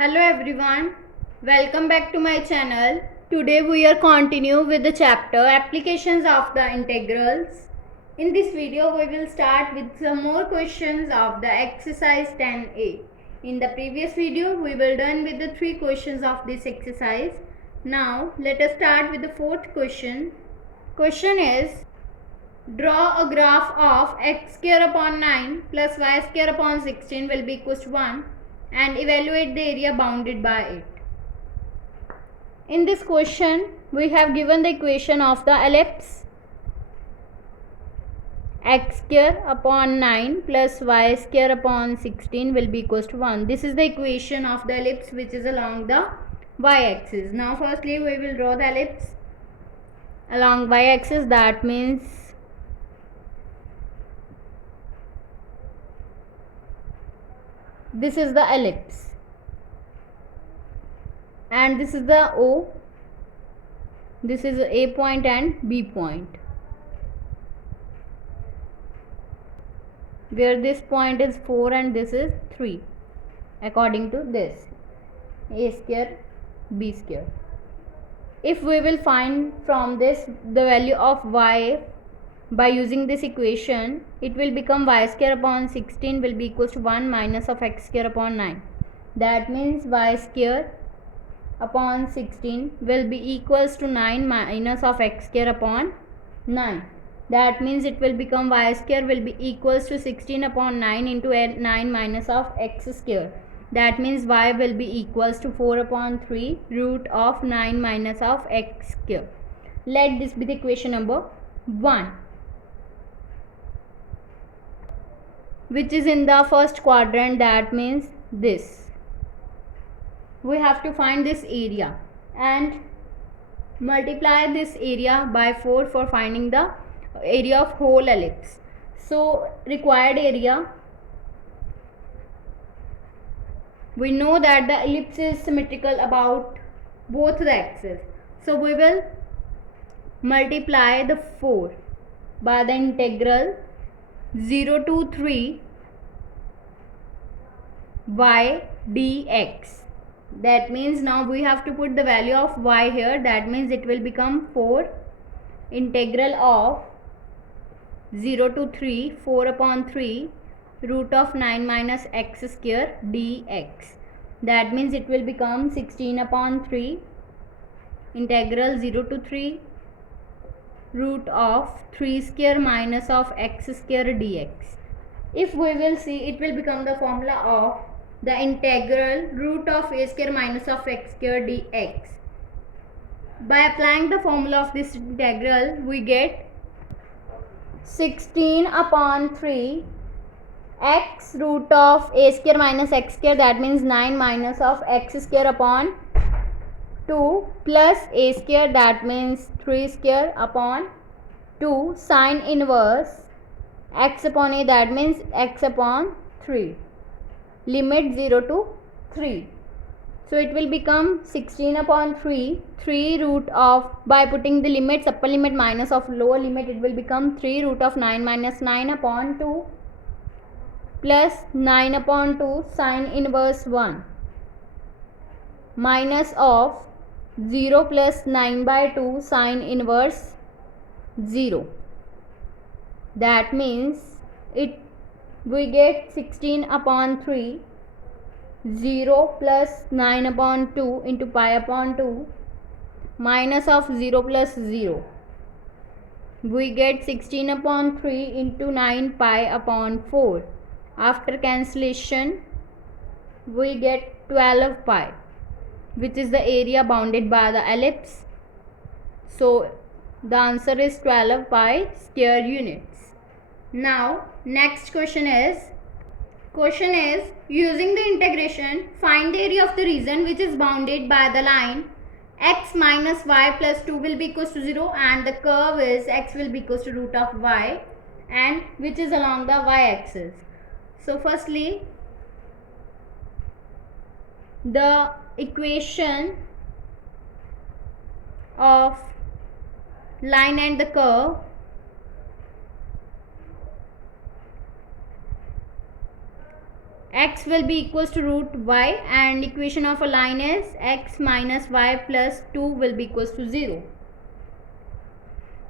Hello everyone, welcome back to my channel. Today we are continue with the chapter Applications of the Integrals. In this video we will start with some more questions of the exercise 10a. In the previous video we will done with the 3 questions of this exercise. Now let us start with the 4th question. Question is, draw a graph of x square upon 9 plus y square upon 16 will be equals to 1 and evaluate the area bounded by it. In this question, we have given the equation of the ellipse x square upon 9 plus y square upon 16 will be equals to 1. This is the equation of the ellipse which is along the y-axis. Now firstly we will draw the ellipse along y-axis. That means this is the ellipse and this is the O. This is A point and B point, where this point is 4 and this is 3 according to this A square B square. If we will find from this the value of y by using this equation, it will become y square upon 16 will be equals to 1 minus of x square upon 9. That means y square upon 16 will be equals to 9 minus of x square upon 9. That means it will become y square will be equals to 16 upon 9 into 9 minus of x square. That means y will be equals to 4 upon 3 root of 9 minus of x square. Let this be the equation number 1, which is in the first quadrant. That means this. We have to find this area and multiply this area by 4 for finding the area of whole ellipse. So required area, we know that the ellipse is symmetrical about both the axes. So we will multiply the 4 by the integral 0 to 3 y dx. That means now we have to put the value of y here. That means it will become 4 integral of 0 to 3 4 upon 3 root of 9 minus x square dx. That means it will become 16 upon 3 integral 0 to 3 root of 3 square minus of x square dx. If we will see, it will become the formula of the integral root of a square minus of x square dx. By applying the formula of this integral, we get 16 upon 3 x root of a square minus x square, that means 9 minus of x square upon 2 plus a square, that means 3 square upon 2 sine inverse x upon a, that means x upon 3. Limit 0 to 3. So it will become 16 upon 3 root of, by putting the limits upper limit minus of lower limit, it will become 3 root of 9 minus 9 upon 2 plus 9 upon 2 sine inverse 1 minus of 0 plus 9 by 2 sine inverse 0. That means we get 16 upon 3 0 plus 9 upon 2 into pi upon 2 minus of 0 plus 0. We get 16 upon 3 into 9 pi upon 4. After cancellation we get 12 pi, which is the area bounded by the ellipse. So the answer is 12 pi square units. Now next question is using the integration, find the area of the region which is bounded by the line x minus y plus 2 will be equals to 0 and the curve is x will be equals to root of y and which is along the y-axis. So firstly, the equation of line and the curve, x will be equals to root y, and equation of a line is x minus y plus 2 will be equals to 0.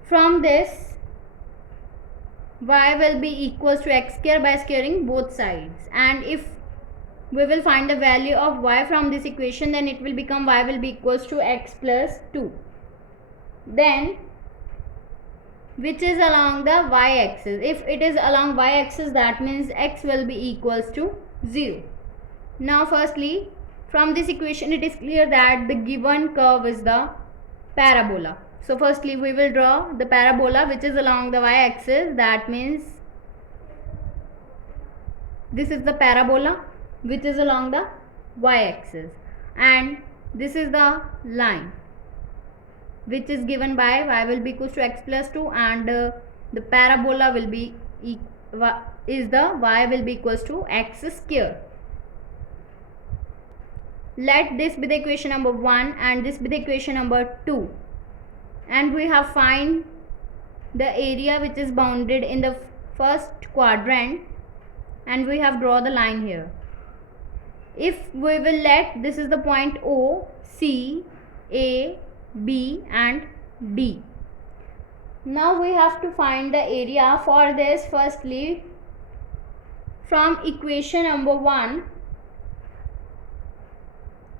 From this, y will be equals to x square by squaring both sides, and if we will find the value of y from this equation, then it will become y will be equals to x plus 2. Then which is along the y-axis? If it is along y-axis, that means x will be equals to 0. Now firstly, from this equation it is clear that the given curve is the parabola. So firstly we will draw the parabola which is along the y-axis. That means this is the parabola which is along the y-axis, and this is the line which is given by y will be equals to x plus 2, and the parabola will be is the y will be equals to x square. Let this be the equation number 1 and this be the equation number 2, and we have find the area which is bounded in the first quadrant, and we have draw the line here. If we will let this is the point O, C, A, B and D. Now we have to find the area. For this, firstly from equation number 1,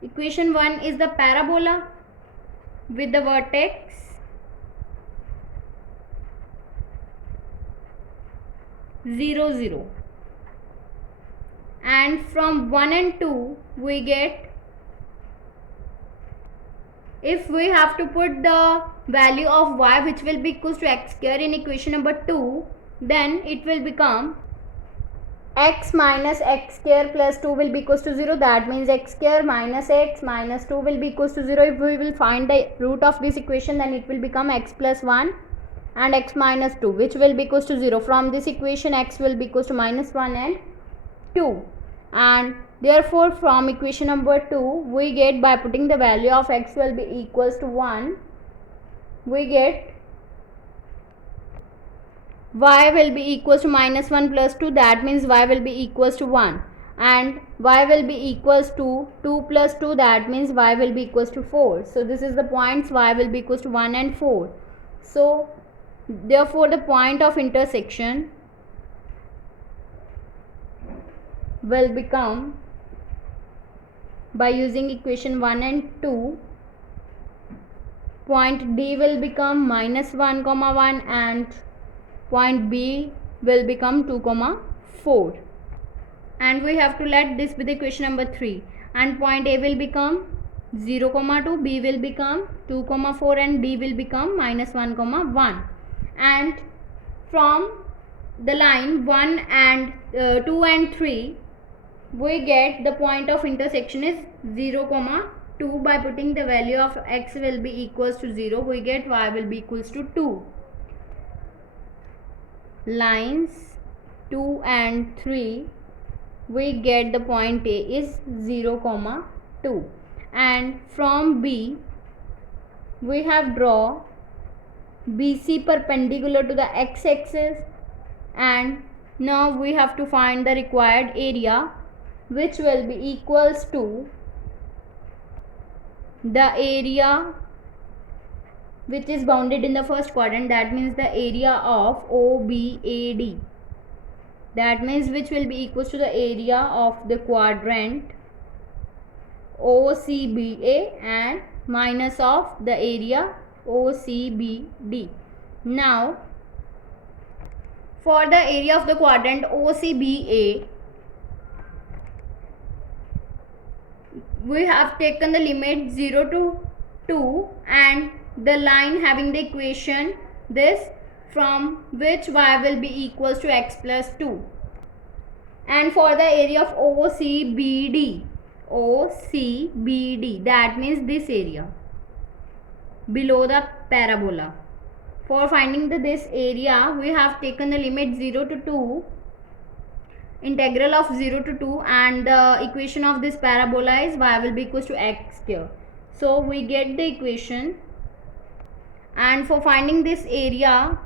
equation 1 is the parabola with the vertex 0, 0, and from 1 and 2 we get, if we have to put the value of y which will be equals to x square in equation number 2, then it will become x minus x square plus 2 will be equals to 0. That means x square minus x minus 2 will be equals to 0. If we will find the root of this equation, then it will become x plus 1 and x minus 2 which will be equals to 0. From this equation x will be equals to minus 1 and 2, and therefore from equation number 2 we get, by putting the value of x will be equals to 1, we get y will be equals to minus 1 plus 2. That means y will be equals to 1, and y will be equals to 2 plus 2. That means y will be equals to 4. So this is the points y will be equals to 1 and 4. So therefore the point of intersection will become, by using equation 1 and 2, point D will become minus 1 comma 1 and point B will become 2 comma 4, and we have to let this be the equation number 3, and point A will become 0 comma 2, B will become 2 comma 4 and D will become minus 1 comma 1, and from the line 1 and 2 and 3 we get the point of intersection is 0 comma 2. By putting the value of x will be equals to 0, we get y will be equals to 2. Lines 2 and 3 we get the point A is 0 comma 2, and from B we have draw BC perpendicular to the x-axis, and now we have to find the required area which will be equals to the area which is bounded in the first quadrant, that means the area of OBAD, that means which will be equals to the area of the quadrant OCBA and minus of the area OCBD. Now for the area of the quadrant OCBA, we have taken the limit 0 to 2 and the line having the equation this, from which y will be equals to x plus 2, and for the area of OCBD, that means this area below the parabola. For finding this area, we have taken the limit 0 to 2, integral of 0 to 2, and the equation of this parabola is y will be equals to x square. So we get the equation, and for finding this area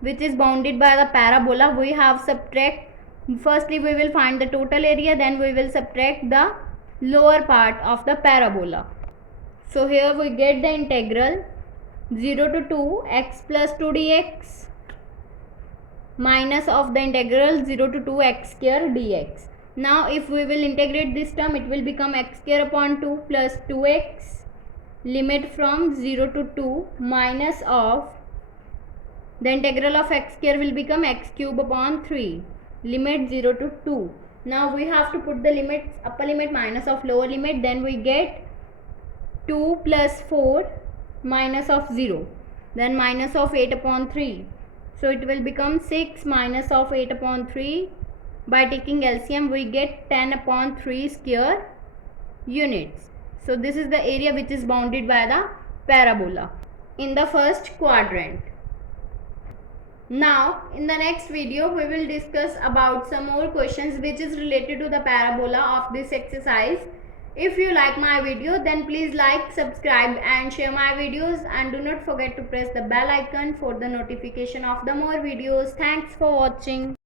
which is bounded by the parabola, we have subtract Firstly we will find the total area, then we will subtract the lower part of the parabola. So here we get the integral 0 to 2 x plus 2 dx minus of the integral 0 to 2 x square dx. Now if we will integrate this term, it will become x square upon 2 plus 2x, limit from 0 to 2 minus of the integral of x square will become x cube upon 3, limit 0 to 2. Now we have to put the limits, upper limit minus of lower limit, then we get 2 plus 4 minus of 0, then minus of 8 upon 3. So it will become 6 minus of 8 upon 3. By taking LCM we get 10 upon 3 square units. So this is the area which is bounded by the parabola in the first quadrant. Now in the next video we will discuss about some more questions which is related to the parabola of this exercise. If you like my video, then please like, subscribe and share my videos, and do not forget to press the bell icon for the notification of the more videos. Thanks for watching.